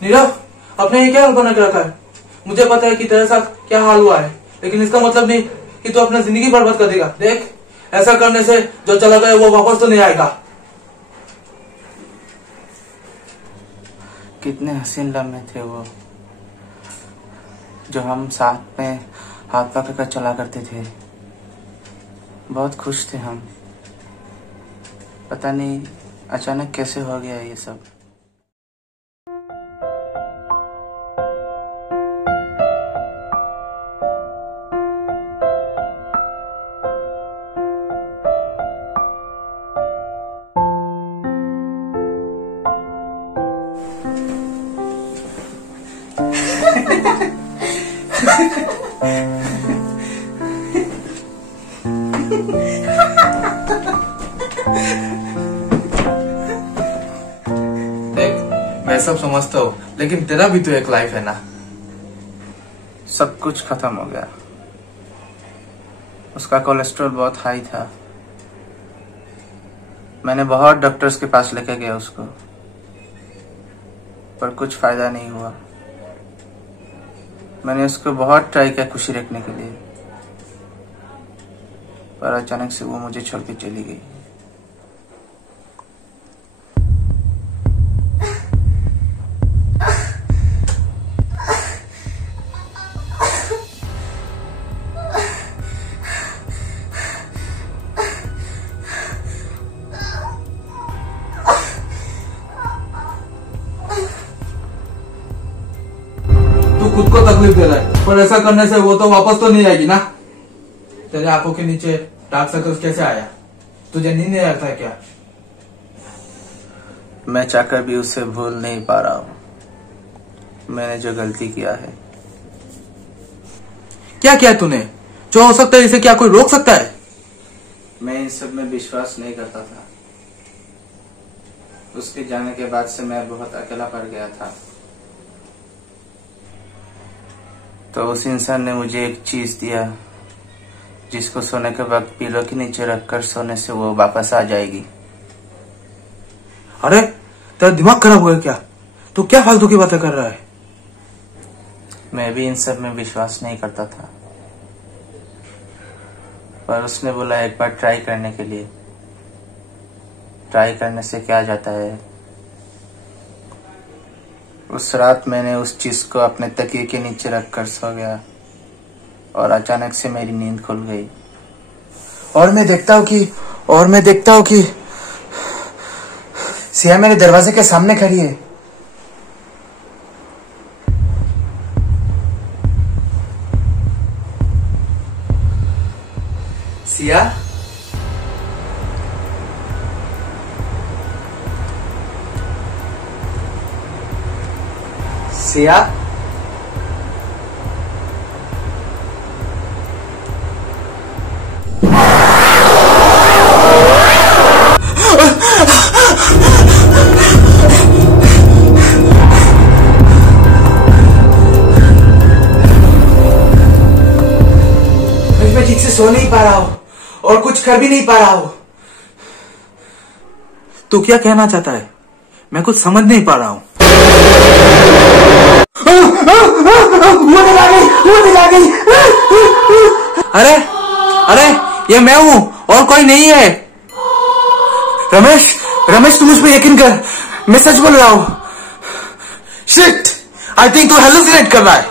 नीरव, अपने ये क्या हाल बना के रखा है? मुझे पता है कि तेरे साथ क्या हाल हुआ है, लेकिन इसका मतलब नहीं कि तू अपनी जिंदगी बर्बाद कर देगा। देख, ऐसा करने से जो चला गया वो वापस तो नहीं आएगा। कितने हसीन लम्हे थे वो, जो हम साथ में हाथ पकड़ कर चला करते थे। बहुत खुश थे हम। पता नहीं अचानक कैसे हो गया ये सब। देख, मैं सब समझता हूँ, लेकिन तेरा भी तो एक लाइफ है ना। सब कुछ खत्म हो गया। उसका कोलेस्ट्रॉल बहुत हाई था। मैंने बहुत डॉक्टर्स के पास लेके गया उसको, पर कुछ फायदा नहीं हुआ। मैंने उसको बहुत ट्राई किया खुशी रखने के लिए, पर अचानक से वो मुझे छोड़ के चली गई। खुद को तकलीफ दे रहा है, पर ऐसा करने से वो तो वापस तो नहीं आएगी ना। तेरे आंखों के नीचे डार्क सर्कल्स कैसे आया? तुझे नींद नहीं आता है क्या? मैं चाहकर भी उसे भूल नहीं पा रहा हूँ। मैंने जो गलती किया है। क्या किया तूने? जो हो सकता है इसे क्या कोई रोक सकता है? मैं इन सब में विश्वास नहीं करता था। उसके जाने के बाद से मैं बहुत अकेला पड़ गया था। तो उस इंसान ने मुझे एक चीज दिया, जिसको सोने के वक्त पिलो के नीचे रखकर सोने से वो वापस आ जाएगी। अरे, तेरा दिमाग खराब हो गया क्या? तू क्या फालतू की बातें कर रहा है? मैं भी इन सब में विश्वास नहीं करता था, पर उसने बोला एक बार ट्राई करने के लिए। ट्राई करने से क्या जाता है। उस रात मैंने उस चीज को अपने तकिए के नीचे रखकर सो गया और अचानक से मेरी नींद खुल गई। और मैं देखता हूँ कि सिया मेरे दरवाजे के सामने खड़ी है। सिया, सिया, मैं ठीक से सो नहीं पा रहा हूं और कुछ कर भी नहीं पा रहा हूं। तू क्या कहना चाहता है? मैं कुछ समझ नहीं पा रहा हूं। अरे अरे, ये मैं हूं और कोई नहीं है। रमेश तू मुझ पे यकीन कर, मैं सच बोल रहा हूं। शिट, आई थिंक तू हेलुसिनेट कर रहा है।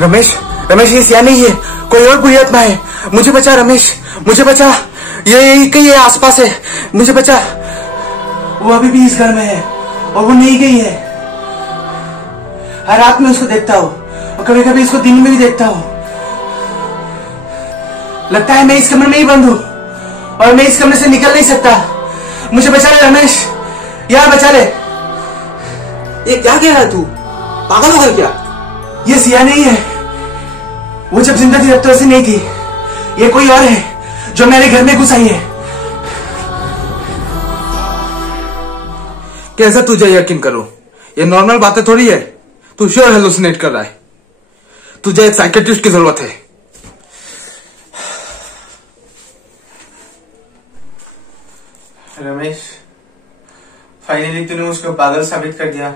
रमेश ये सिया नहीं है, कोई और बुरी आत्मा है। मुझे बचा रमेश, मुझे बचा। ये कहीं है, आसपास है, मुझे बचा। वो अभी भी इस घर में है और वो नहीं गई है। हर रात में उसको देखता हूँ और कभी कभी इसको दिन में भी देखता हूँ। लगता है मैं इस कमरे में ही बंद हूँ और मैं इस कमरे से निकल नहीं सकता। मुझे बचा ले रमेश, यार बचा ले। ये क्या कह रहा है तू? पागल हो गया क्या? ये सिया नहीं है। वो जब जिंदा थी तब तो ऐसी नहीं थी। ये कोई और है जो मेरे घर में घुस आई है। कैसे तुझे यकीन करूं? ये नॉर्मल बातें थोड़ी है। तू श्योर हेलुसिनेट कर रहा है। तुझे एक साइकियाट्रिस्ट की जरूरत है। रमेश, फाइनली तूने उसको पागल साबित कर दिया।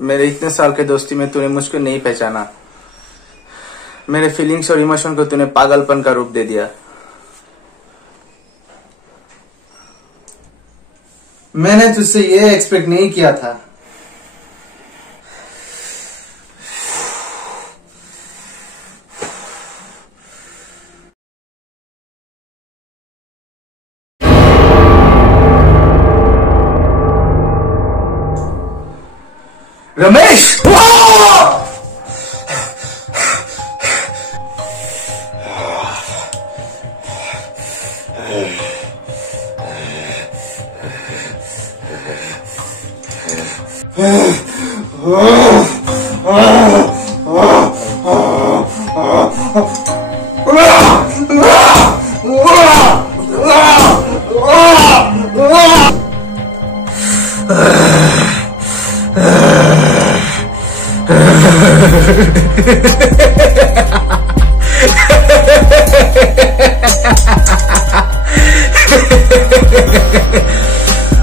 मेरे इतने साल के दोस्ती में तूने मुझको नहीं पहचाना। मेरे फीलिंग्स और इमोशन को तूने पागलपन का रूप दे दिया। मैंने तुझसे ये एक्सपेक्ट नहीं किया था। रमेश,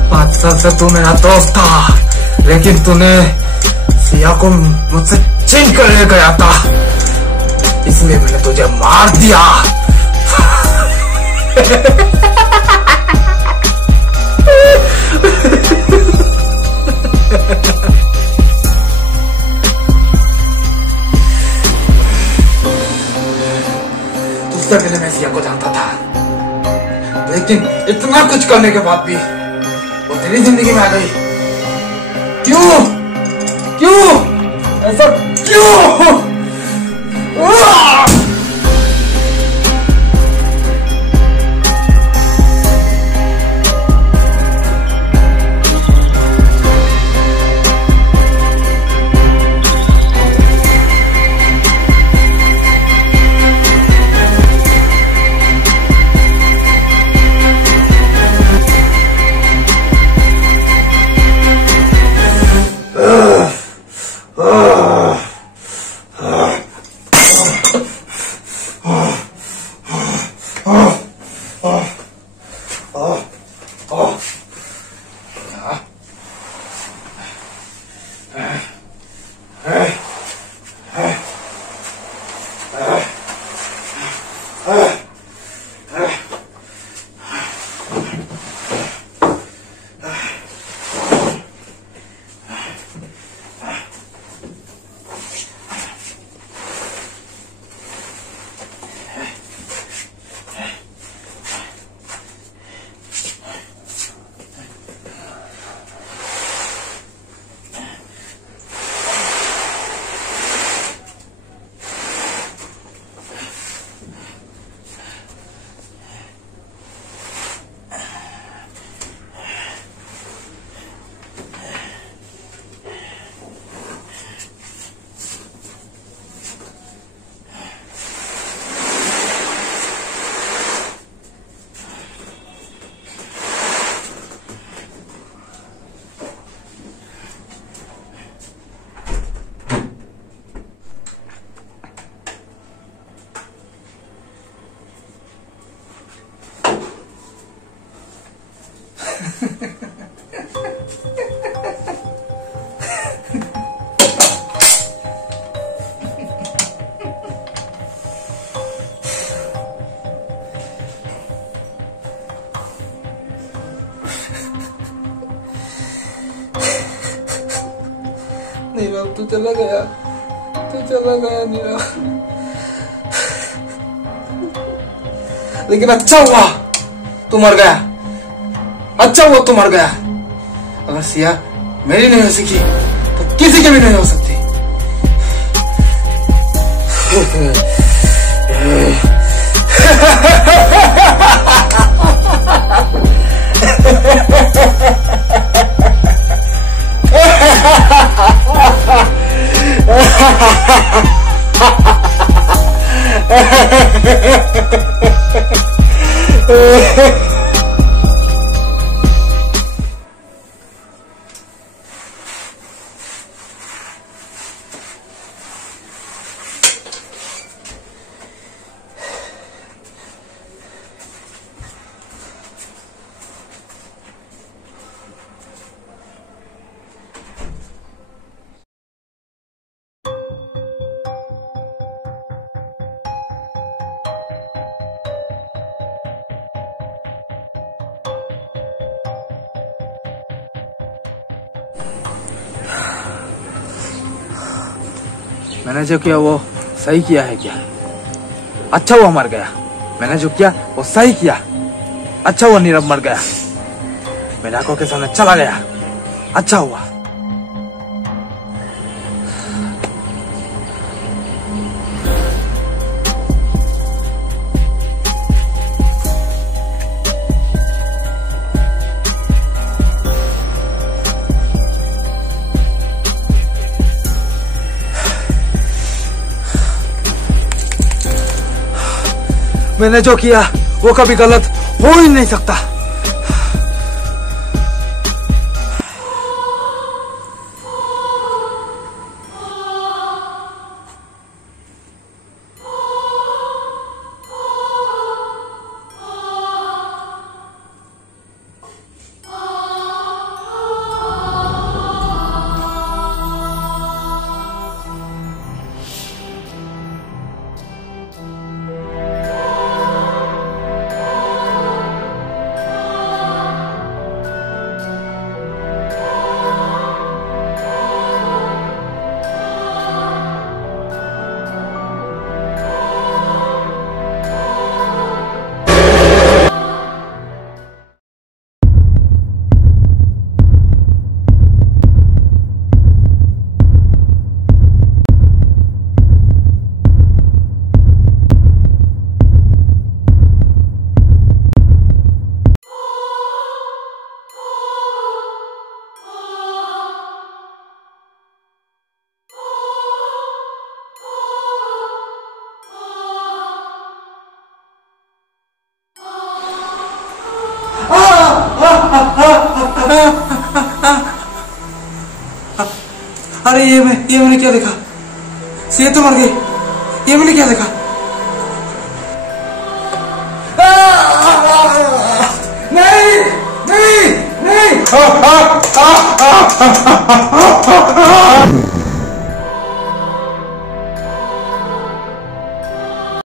पांच साल से तू मेरा दोस्त था, लेकिन तूने सिया को मुझसे छीन कर ले गया था, इसलिए मैंने तुझे मार दिया। दूसरे पहले मैं सिया को जानता था, लेकिन इतना कुछ करने के बाद भी वो तेरी जिंदगी में आ गई। क्यों क्यों ऐसा क्यों? नीरव तू चला गया नीरव। लेकिन अच्छा हुआ तू मर गया, अच्छा हुआ तू मर गया। अगर सिया मेरी नहीं हो सकी तो किसी की भी नहीं हो सकती। मैंने जो किया वो सही किया है क्या? अच्छा हुआ मर गया। मैंने जो किया वो सही किया। अच्छा हुआ नीरव मर गया, मेरे आंखों के सामने चला गया। अच्छा हुआ। मैंने जो किया वो कभी गलत हो ही नहीं सकता। अरे ये मैंने क्या देखा? ये तो मर गई। ये मैंने क्या देखा?